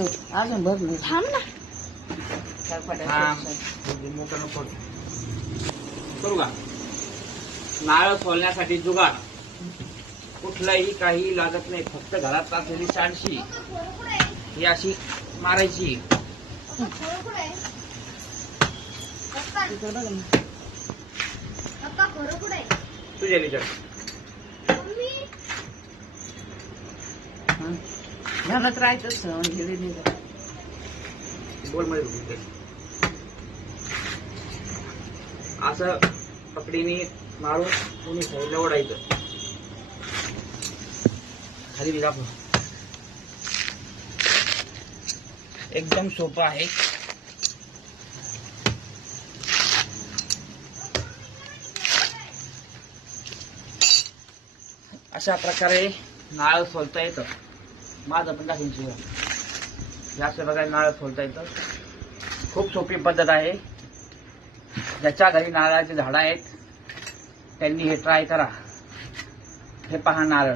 अजून भर नाही. थांब ना. हा मोठं नको करू का? नारळ सोलण्यासाठी जुगार. कुठलाही काही लागत नाही. फक्त घरात असलेली शाणशी ही अशी मारायची. तुझ्या लिटर हा. राहायचं सण गेले नाही बोलमध्ये घुसते. असं पकडीने मारून कोणी साईडला ओढायचं खाली दाखव एकदम सोपं आहे अशा प्रकारे नाळ सोलता येतं माझं पण दाखवून शिवा असं प्रकारे नारळ सोडता येतं. खूप सोपी पद्धत आहे. ज्याच्या घरी नारळाची झाडं आहेत त्यांनी हे ट्राय करा. हे पहा नारळ.